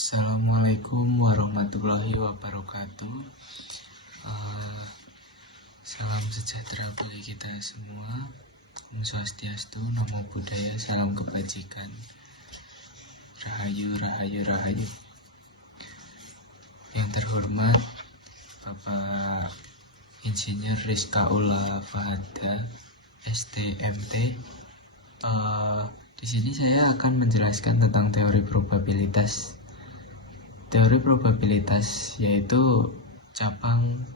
Assalamualaikum warahmatullahi wabarakatuh. Eh, Salam sejahtera bagi kita semua. Om Swastiastu, Namo Buddhaya, salam kebajikan. Rahayu, rahayu, rahayu. Yang terhormat Bapak Insinyur Rizka Ula Fahada, STMT. Di sini saya akan menjelaskan tentang teori probabilitas. Teori probabilitas yaitu cabang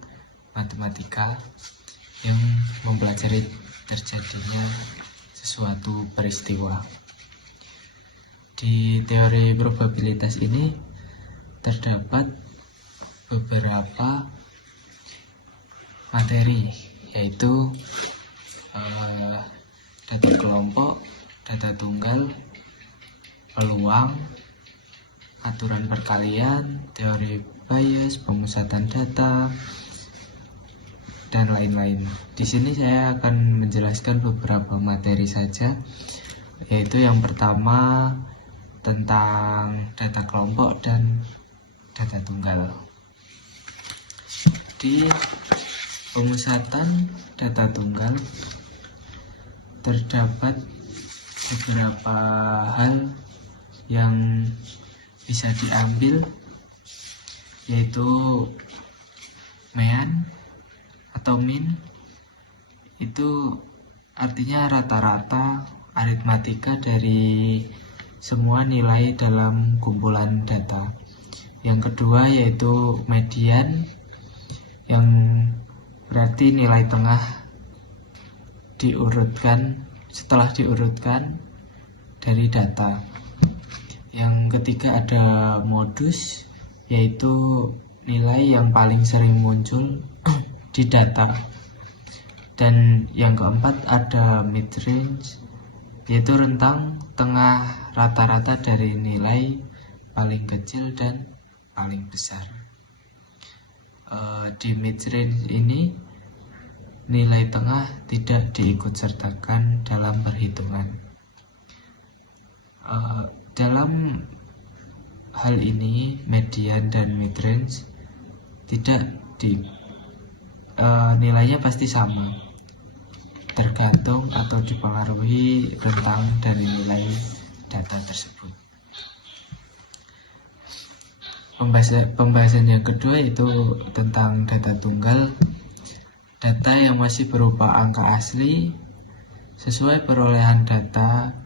matematika yang mempelajari terjadinya sesuatu peristiwa. Di teori probabilitas ini terdapat beberapa materi, yaitu data kelompok, data tunggal, peluang, aturan perkalian, teori bias, pemusatan data, dan lain-lain. Di sini saya akan menjelaskan beberapa materi saja, yaitu yang pertama tentang data kelompok dan data tunggal. Di pemusatan data tunggal terdapat beberapa hal yang bisa diambil, yaitu mean atau min. Itu artinya rata-rata aritmatika dari semua nilai dalam kumpulan data. Yang kedua yaitu median, yang berarti nilai tengah setelah diurutkan dari data. Yang ketiga ada modus, yaitu nilai yang paling sering muncul di data. Dan yang keempat ada mid-range, yaitu rentang tengah rata-rata dari nilai paling kecil dan paling besar. Di mid-range ini nilai tengah tidak diikutsertakan dalam perhitungan. Dalam hal ini median dan mid-range nilainya pasti sama, tergantung atau dipengaruhi rentang dari nilai data tersebut. Pembahasan yang kedua itu tentang data tunggal, data yang masih berupa angka asli sesuai perolehan data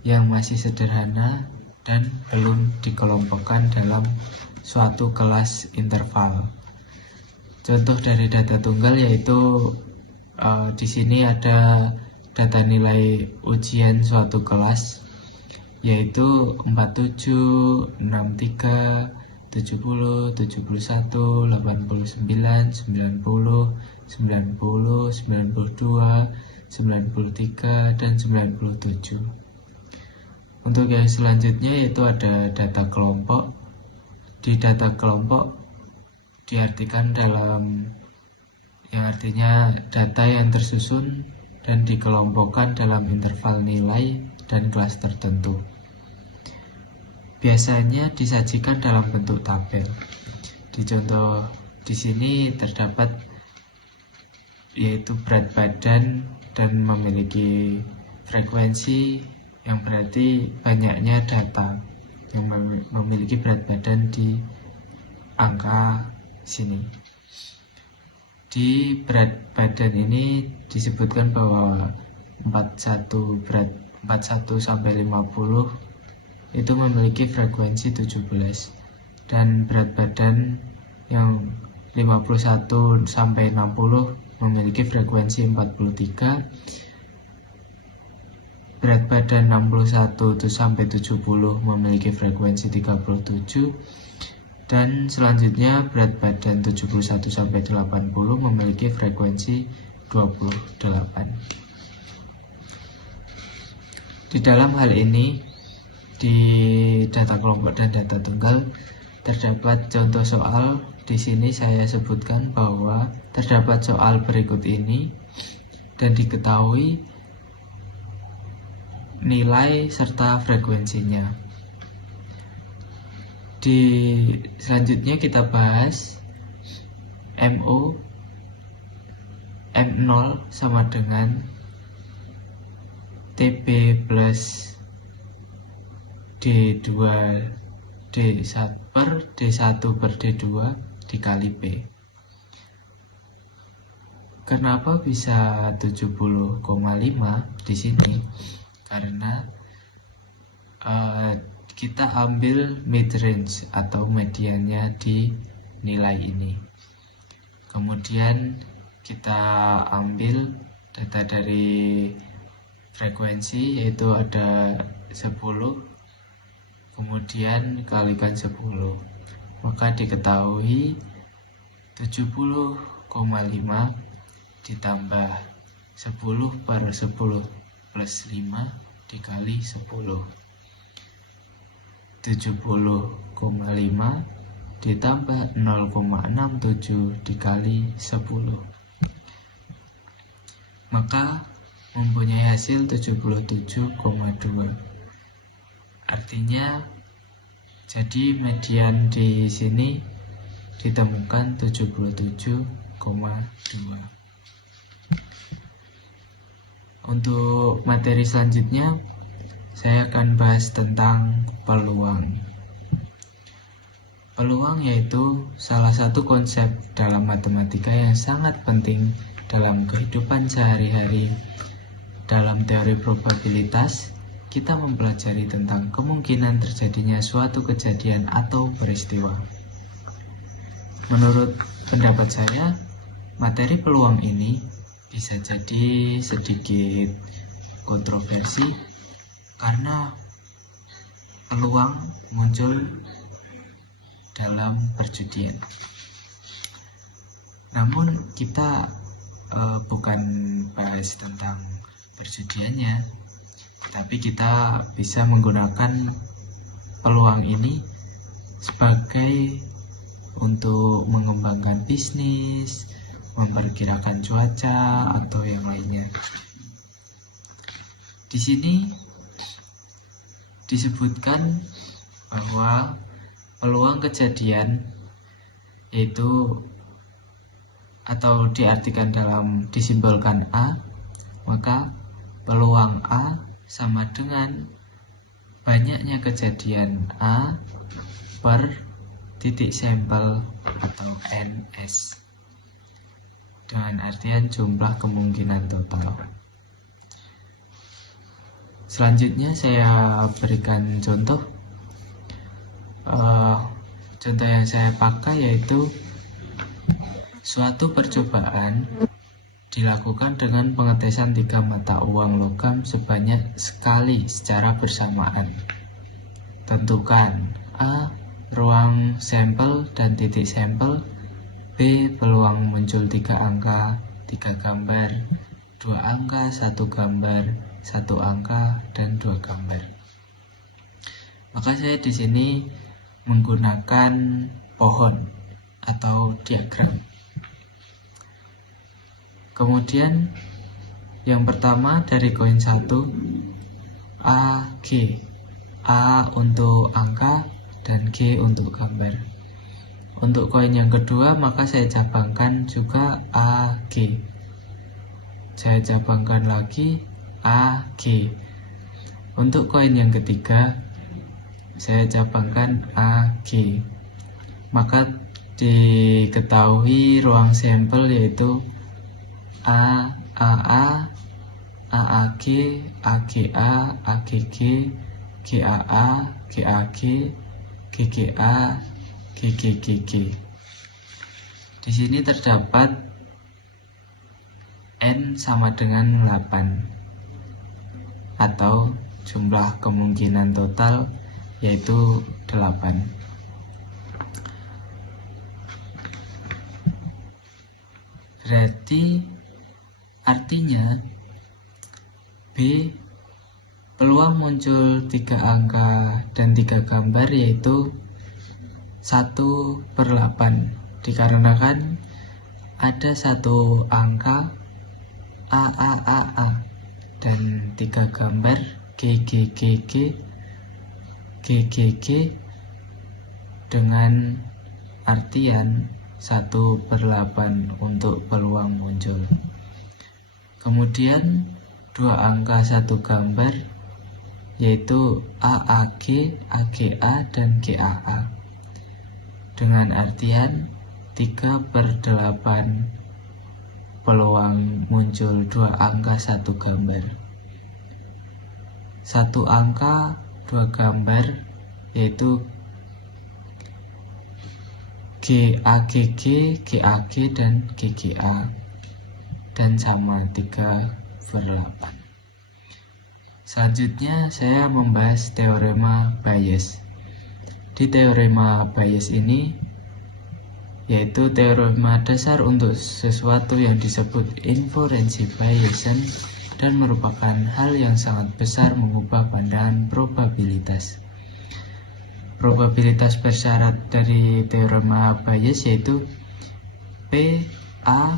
yang masih sederhana dan belum dikelompokkan dalam suatu kelas interval. Contoh dari data tunggal yaitu di sini ada data nilai ujian suatu kelas, yaitu 47, 63, 70, 71, 89, 90, 92, 93, dan 97. Untuk yang selanjutnya yaitu ada data kelompok. Di data kelompok diartikan yang artinya data yang tersusun dan dikelompokkan dalam interval nilai dan kelas tertentu. Biasanya disajikan dalam bentuk tabel. Di contoh di sini terdapat yaitu berat badan dan memiliki frekuensi, yang berarti banyaknya data yang memiliki berat badan di angka sini. Di berat badan ini disebutkan bahwa 41 sampai 50 itu memiliki frekuensi 17, dan berat badan yang 51 sampai 60 memiliki frekuensi 43. Berat badan 61 sampai 70 memiliki frekuensi 37, dan selanjutnya berat badan 71 sampai 80 memiliki frekuensi 28. Di dalam hal ini, di data kelompok dan data tunggal terdapat contoh soal. Di sini saya sebutkan bahwa terdapat soal berikut ini dan diketahui nilai serta frekuensinya. Selanjutnya kita bahas MO M0 sama dengan TB plus D2 D1 per D2 dikali P. Kenapa bisa 70,5 di sini? Karena kita ambil mid range atau mediannya di nilai ini. Kemudian kita ambil data dari frekuensi, yaitu ada 10, kemudian kalikan 10, maka diketahui 70,5 ditambah 10 per 10 plus 5 dikali 10. 70,5 ditambah 0,67 dikali 10, maka mempunyai hasil 77,2. Artinya jadi median di sini ditemukan 77,2. Untuk materi selanjutnya saya akan bahas tentang peluang. Peluang yaitu salah satu konsep dalam matematika yang sangat penting dalam kehidupan sehari-hari. Dalam teori probabilitas, kita mempelajari tentang kemungkinan terjadinya suatu kejadian atau peristiwa. Menurut pendapat saya, materi peluang ini bisa jadi sedikit kontroversi karena peluang muncul dalam perjudian. Namun kita bukan bahas tentang perjudiannya, tapi kita bisa menggunakan peluang ini sebagai untuk mengembangkan bisnis, memperkirakan cuaca, atau yang lainnya. Di sini disebutkan bahwa peluang kejadian yaitu atau diartikan disimbolkan A, maka peluang A sama dengan banyaknya kejadian A per titik sampel atau NS, dengan artian jumlah kemungkinan total. Selanjutnya saya berikan contoh. Contoh yang saya pakai yaitu suatu percobaan dilakukan dengan pengetesan 3 mata uang logam sebanyak sekali secara bersamaan. Tentukan A. ruang sampel dan titik sampel, B. peluang muncul 3 angka, 3 gambar, 2 angka, 1 gambar, 1 angka, dan 2 gambar. Maka saya di sini menggunakan pohon atau diagram. Kemudian yang pertama dari koin 1, A, G. A untuk angka dan G untuk gambar. Untuk koin yang kedua maka saya cabangkan juga A, G. Saya cabangkan lagi A, G. Untuk koin yang ketiga saya cabangkan A, G. Maka diketahui ruang sampel yaitu A, AA, AAG, AGA, AGG, GAA, GAG, GGA, GGGG. Di sini terdapat N sama dengan 8 atau jumlah kemungkinan total yaitu 8. Berarti artinya B, peluang muncul 3 angka dan 3 gambar yaitu 1/8, dikarenakan ada 1 angka AAAA dan 3 gambar GGGG, GGG, dengan artian 1/8 untuk peluang muncul. Kemudian dua angka satu gambar yaitu AAG, AGA, dan GAA dengan artian 3/8 peluang muncul dua angka satu gambar. Satu angka dua gambar yaitu GAGG, GAG, dan GGA, dan sama 3/8. Selanjutnya saya membahas teorema Bayes. Di teorema Bayes ini yaitu teorema dasar untuk sesuatu yang disebut inference Bayesian dan merupakan hal yang sangat besar mengubah pandangan probabilitas. Probabilitas bersyarat dari teorema Bayes yaitu PA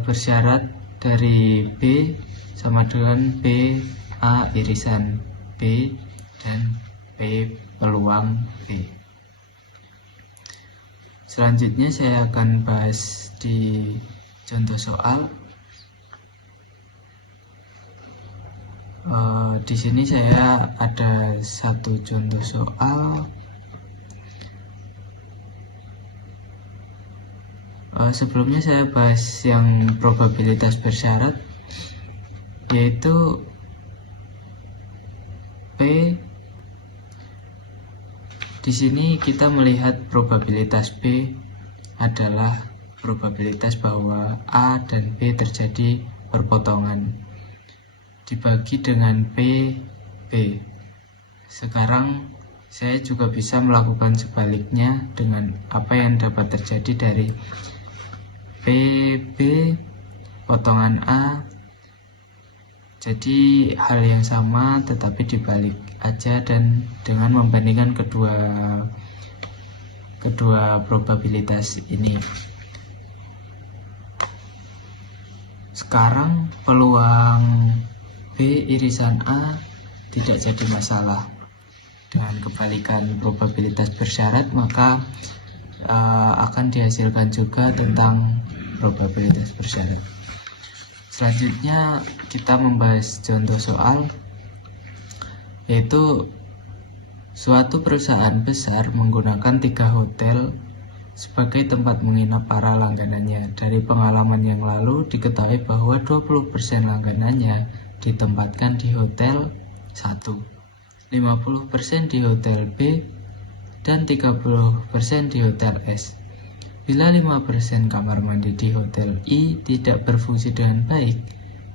bersyarat dari B sama dengan B A irisan B dan B peluang B. Selanjutnya saya akan bahas di contoh soal. Di sini saya ada satu contoh soal. Sebelumnya saya bahas yang probabilitas bersyarat, yaitu P. Di sini kita melihat probabilitas B adalah probabilitas bahwa A dan B terjadi perpotongan dibagi dengan P, B. Sekarang saya juga bisa melakukan sebaliknya dengan apa yang dapat terjadi dari PB potongan A. Jadi hal yang sama tetapi dibalik aja dan dengan membandingkan kedua probabilitas ini. Sekarang peluang B irisan A tidak jadi masalah. Dengan kebalikan probabilitas bersyarat maka akan dihasilkan juga tentang probabilitas bersyarat. Selanjutnya kita membahas contoh soal, yaitu suatu perusahaan besar menggunakan 3 hotel sebagai tempat menginap para langganannya. Dari pengalaman yang lalu diketahui bahwa 20% langganannya ditempatkan di hotel 1, 50% di hotel B, dan 30% di hotel S. Bila 5% kamar mandi di hotel I tidak berfungsi dengan baik,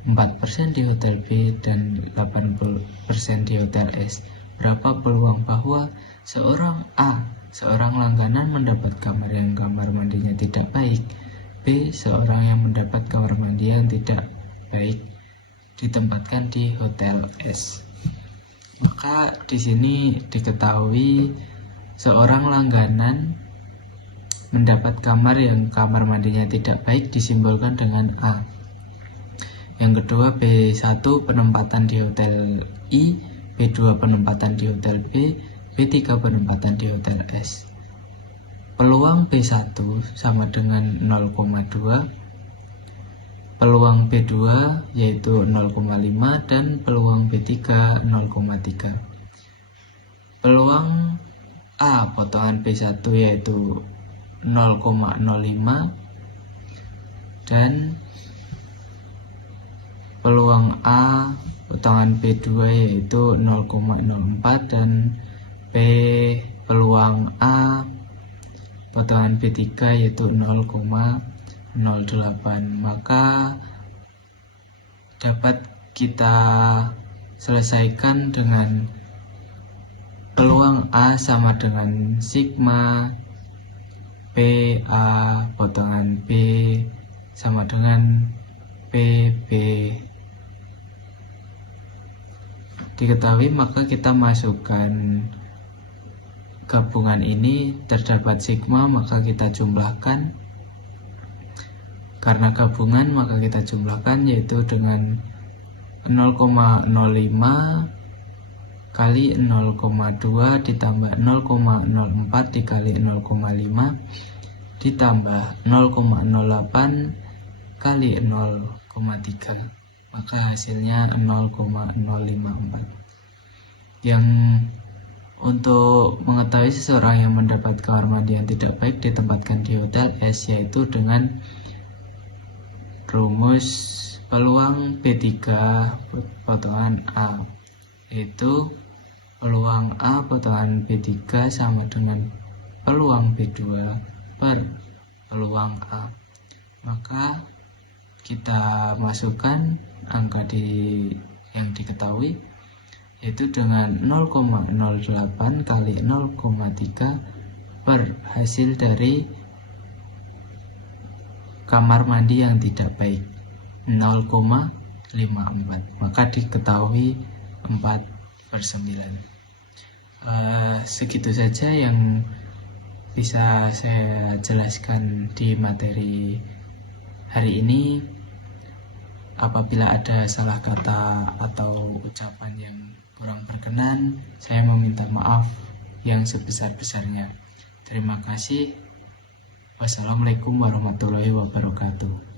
4% di hotel B dan 80% di hotel S, berapa peluang bahwa seorang langganan mendapat kamar mandinya tidak baik, B seorang yang mendapat kamar mandi yang tidak baik ditempatkan di hotel S. Maka di sini diketahui seorang langganan mendapat kamar mandinya tidak baik disimbolkan dengan A. Yang kedua B1 penempatan di hotel I, B2 penempatan di hotel B, B3 penempatan di hotel S. Peluang B1 sama dengan 0,2, peluang B2 yaitu 0,5 dan peluang B3 0,3. Peluang A potongan B1 yaitu 0,05 dan peluang A potongan B2 yaitu 0,04 dan peluang A potongan B3 yaitu 0,08. Maka dapat kita selesaikan dengan peluang A sama dengan sigma PA potongan B sama dengan PB. Diketahui maka kita masukkan gabungan ini, terdapat sigma maka kita jumlahkan Karena gabungan maka kita jumlahkan, yaitu dengan 0,05 kali 0,2 ditambah 0,04 dikali 0,5 ditambah 0,08 kali 0,3, maka hasilnya 0,054. Yang untuk mengetahui seseorang yang mendapat kamar mandi yang tidak baik ditempatkan di hotel S, yaitu dengan rumus peluang B3 potongan A, yaitu peluang A potongan B3 sama dengan peluang B2 per peluang A. Maka kita masukkan angka yang diketahui, yaitu dengan 0,08 kali 0,3 per hasil dari kamar mandi yang tidak baik 0,54, maka diketahui 4/9. Segitu saja yang bisa saya jelaskan di materi hari ini. Apabila ada salah kata atau ucapan yang kurang berkenan, saya meminta maaf yang sebesar-besarnya. Terima kasih. Wassalamualaikum warahmatullahi wabarakatuh.